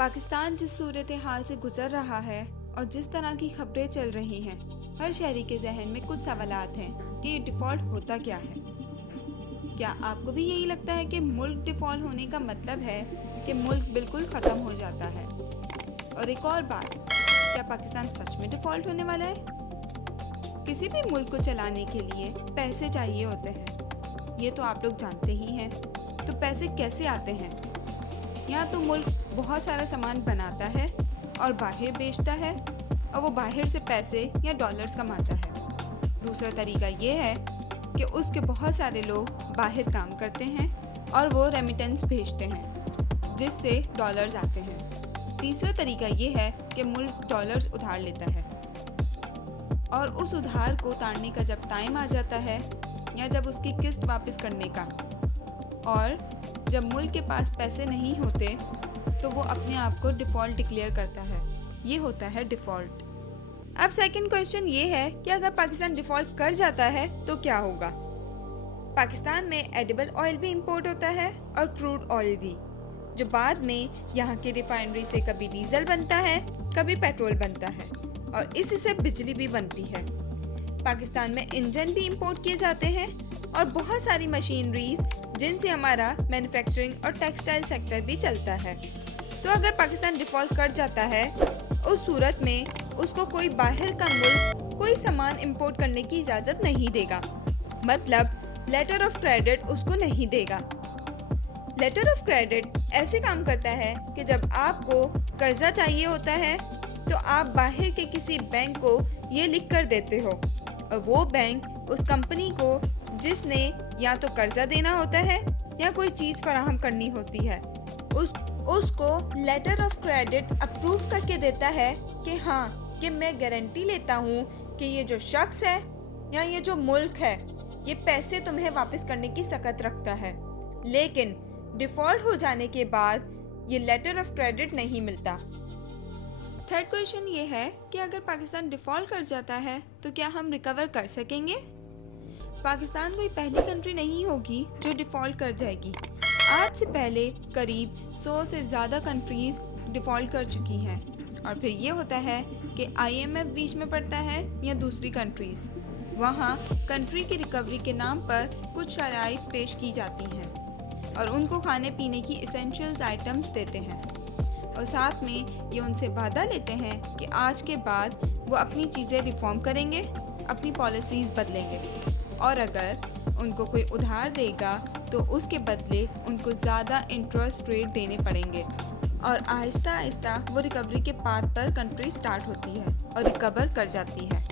पाकिस्तान जिस सूरत हाल से गुजर रहा है और जिस तरह की खबरें चल रही हैं, हर शहरी के जहन में कुछ सवालात हैं कि ये डिफ़ॉल्ट होता क्या है। क्या आपको भी यही लगता है कि मुल्क डिफ़ॉल्ट होने का मतलब है कि मुल्क बिल्कुल ख़त्म हो जाता है? और एक और बात, क्या पाकिस्तान सच में डिफ़ॉल्ट होने वाला है? किसी भी मुल्क को चलाने के लिए पैसे चाहिए होते हैं, ये तो आप लोग जानते ही हैं। तो पैसे कैसे आते हैं? यहाँ तो मुल्क बहुत सारा सामान बनाता है और बाहर बेचता है और वो बाहर से पैसे या डॉलर्स कमाता है। दूसरा तरीका ये है कि उसके बहुत सारे लोग बाहर काम करते हैं और वो रेमिटेंस भेजते हैं जिससे डॉलर्स आते हैं। तीसरा तरीका ये है कि मुल्क डॉलर्स उधार लेता है और उस उधार को उतारने का जब टाइम आ जाता है या जब उसकी किस्त वापस करने का, और जब मुल्क के पास पैसे नहीं होते तो वो अपने आप को डिफ़ॉल्ट डिक्लेयर करता है। ये होता है डिफ़ॉल्ट। अब सेकंड क्वेश्चन ये है कि अगर पाकिस्तान डिफ़ॉल्ट कर जाता है तो क्या होगा? पाकिस्तान में एडिबल ऑयल भी इंपोर्ट होता है और क्रूड ऑयल भी, जो बाद में यहाँ की रिफाइनरी से कभी डीजल बनता है, कभी पेट्रोल बनता है और इसी से बिजली भी बनती है। पाकिस्तान में इंजन भी इंपोर्ट किए जाते हैं और बहुत सारी मशीनरीज जिनसे हमारा मैन्युफैक्चरिंग और टेक्सटाइल सेक्टर भी चलता है। तो अगर पाकिस्तान डिफ़ॉल्ट कर जाता है, उस सूरत में उसको कोई बाहर का मुल्क कोई सामान इंपोर्ट करने की इजाज़त नहीं देगा, मतलब लेटर ऑफ क्रेडिट उसको नहीं देगा। लेटर ऑफ क्रेडिट ऐसे काम करता है कि जब आपको कर्जा चाहिए होता है तो आप बाहर के किसी बैंक को ये लिख कर देते हो और वो बैंक उस कंपनी को जिसने या तो कर्जा देना होता है या कोई चीज़ फराहम करनी होती है, उसको लेटर ऑफ क्रेडिट अप्रूव करके देता है कि हाँ, कि मैं गारंटी लेता हूँ कि ये जो शख्स है या ये जो मुल्क है ये पैसे तुम्हें वापस करने की सकत रखता है। लेकिन डिफ़ॉल्ट हो जाने के बाद ये लेटर ऑफ क्रेडिट नहीं मिलता। थर्ड क्वेश्चन ये है कि अगर पाकिस्तान डिफ़ॉल्ट कर जाता है तो क्या हम रिकवर कर सकेंगे? पाकिस्तान कोई पहली कंट्री नहीं होगी जो डिफ़ॉल्ट कर जाएगी। आज से पहले करीब 100 से ज़्यादा कंट्रीज़ डिफ़ॉल्ट कर चुकी हैं और फिर ये होता है कि IMF बीच में पड़ता है या दूसरी कंट्रीज़। वहाँ कंट्री की रिकवरी के नाम पर कुछ शराइत पेश की जाती हैं और उनको खाने पीने की एसेंशियल्स आइटम्स देते हैं और साथ में ये उनसे वादा लेते हैं कि आज के बाद वो अपनी चीज़ें रिफॉर्म करेंगे, अपनी पॉलिसीज़ बदलेंगे और अगर उनको कोई उधार देगा तो उसके बदले उनको ज़्यादा इंटरेस्ट रेट देने पड़ेंगे और आहिस्ता आहिस्ता वो रिकवरी के पाथ पर कंट्री स्टार्ट होती है और रिकवर कर जाती है।